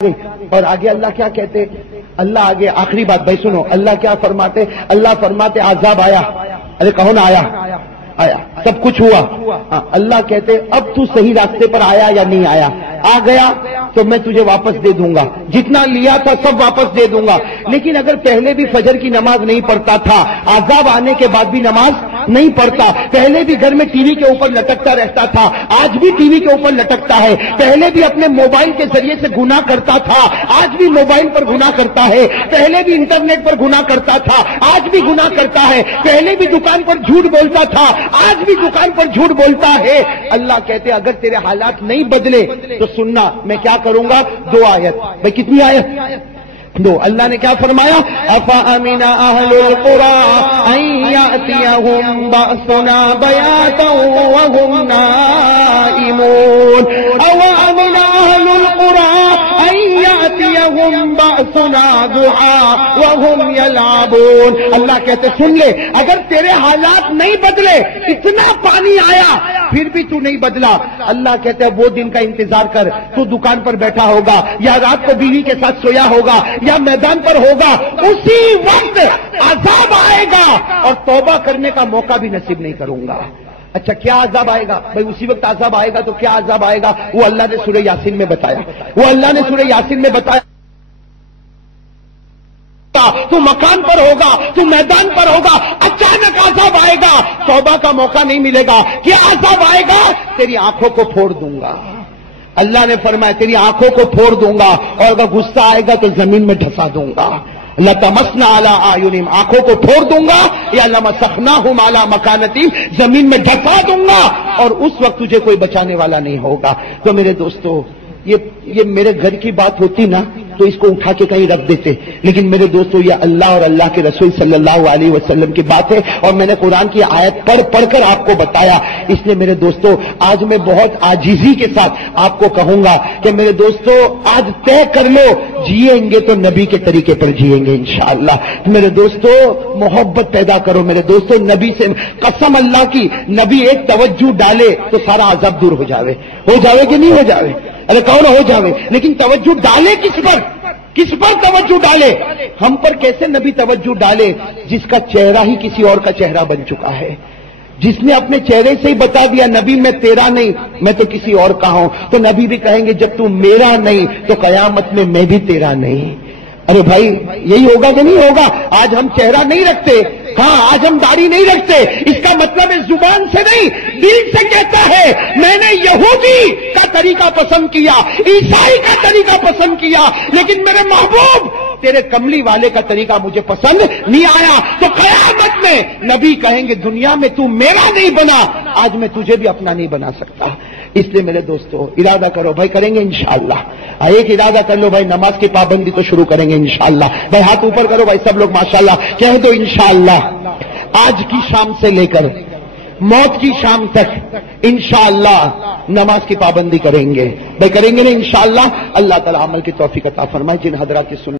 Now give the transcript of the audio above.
اور آگے اللہ کیا کہتے؟ اللہ آگے آخری بات بھائی سنو، اللہ کیا فرماتے؟ اللہ فرماتے عذاب آیا، ارے کہو نا آیا، آیا سب کچھ ہوا، اللہ کہتے اب تو صحیح راستے پر آیا یا نہیں آیا؟ آ گیا تو میں تجھے واپس دے دوں گا، جتنا لیا تھا سب واپس دے دوں گا۔ لیکن اگر پہلے بھی فجر کی نماز نہیں پڑھتا تھا، عذاب آنے کے بعد بھی نماز نہیں پڑھتا، پہلے بھی گھر میں ٹی وی کے اوپر لٹکتا رہتا تھا، آج بھی ٹی وی کے اوپر لٹکتا ہے، پہلے بھی اپنے موبائل کے ذریعے سے گناہ کرتا تھا، آج بھی موبائل پر گناہ کرتا ہے، پہلے بھی انٹرنیٹ پر گناہ کرتا تھا، آج بھی گناہ کرتا ہے، پہلے بھی دکان پر جھوٹ بولتا تھا، آج بھی دکان پر جھوٹ بولتا ہے۔ اللہ کہتے اگر تیرے حالات نہیں بدلے تو سننا میں کیا کروں گا؟ دو آیت، بھائی کتنی آیت؟ دو۔ اللہ نے کیا فرمایا؟ افامن اہل القری ان یاتیہم باسنا بیاتا وہم نائمون، او امن اہل القری ان یاتیہم باسنا ضحی وہم یلعبون۔ اللہ کہتے سن لے، اگر تیرے حالات نہیں بدلے، اتنا پانی آیا پھر بھی تو نہیں بدلا، اللہ کہتے ہیں وہ دن کا انتظار کر، تو دکان پر بیٹھا ہوگا یا رات کو بیوی کے ساتھ سویا ہوگا یا میدان پر ہوگا، اسی وقت عذاب آئے گا اور توبہ کرنے کا موقع بھی نصیب نہیں کروں گا۔ اچھا کیا عذاب آئے گا؟ بھائی اسی وقت عذاب آئے گا تو کیا عذاب آئے گا؟ وہ اللہ نے سورہ یاسین میں بتایا، وہ اللہ نے سورہ یاسین میں بتایا، تو مکان پر ہوگا، تو میدان پر ہوگا، اچانک عذاب آئے گا، توبہ کا موقع نہیں ملے گا۔ کیا عذاب آئے گا؟ تیری آنکھوں کو پھوڑ دوں گا، اللہ نے فرمایا تیری آنکھوں کو پھوڑ دوں گا، اور اگر غصہ آئے گا تو زمین میں ڈھسا دوں گا۔ لَتَمَسْنَا عَلَىٰ أَعْيُنِهِمْ، آنکھوں کو پھوڑ دوں گا، یا لَمَسَخْنَاهُمْ عَلَىٰ مَكَانَتِهِمْ، زمین میں ڈھسا دوں گا، اور اس وقت تجھے کوئی بچانے والا نہیں ہوگا۔ تو میرے دوستو یہ میرے گھر کی بات ہوتی نا تو اس کو اٹھا کے کہیں رکھ دیتے، لیکن میرے دوستو یہ اللہ اور اللہ کے رسول صلی اللہ علیہ وسلم کی بات ہے، اور میں نے قرآن کی آیت پڑھ کر آپ کو بتایا۔ اس لیے میرے دوستو آج میں بہت عاجزی کے ساتھ آپ کو کہوں گا کہ میرے دوستو آج طے کر لو، جیئیں گے تو نبی کے طریقے پر جیئیں گے انشاءاللہ۔ میرے دوستو محبت پیدا کرو، میرے دوستو نبی سے قسم اللہ کی، نبی ایک توجہ ڈالے تو سارا عذاب دور ہو جاوے کہ نہیں ہو جاوے؟ ارے کون ہو جاوے، لیکن توجہ ڈالے کس پر توجہ ڈالے؟ ہم پر کیسے نبی توجہ ڈالے؟ جس کا چہرہ ہی کسی اور کا چہرہ بن چکا ہے، جس نے اپنے چہرے سے ہی بتا دیا نبی میں تیرا نہیں، میں تو کسی اور کا ہوں، تو نبی بھی کہیں گے جب تو میرا نہیں تو قیامت میں بھی تیرا نہیں۔ ارے بھائی یہی ہوگا کہ نہیں ہوگا؟ آج ہم چہرہ نہیں رکھتے، ہاں آج ہم داڑھی نہیں رکھتے، اس کا مطلب ہے زبان سے نہیں، دل سے کہتا ہے میں نے یہودی کا طریقہ پسند کیا، عیسائی کا طریقہ پسند کیا، لیکن میرے محبوب تیرے کملی والے کا طریقہ مجھے پسند نہیں آیا۔ تو قیامت میں نبی کہیں گے دنیا میں تو میرا نہیں بنا، آج میں تجھے بھی اپنا نہیں بنا سکتا۔ اس لیے میرے دوستو ارادہ کرو بھائی، کریں گے انشاءاللہ، ایک ارادہ کر لو بھائی، نماز کی پابندی تو شروع کریں گے انشاءاللہ۔ بھائی ہاتھ اوپر کرو بھائی سب لوگ ماشاءاللہ کہہ دو انشاءاللہ، آج کی شام سے لے کر موت کی شام تک انشاءاللہ نماز کی پابندی کریں گے۔ بھائی کریں گے نا انشاءاللہ؟ اللہ تعالی عمل کی توفیق عطا فرمائے۔ جن حضرات کی سن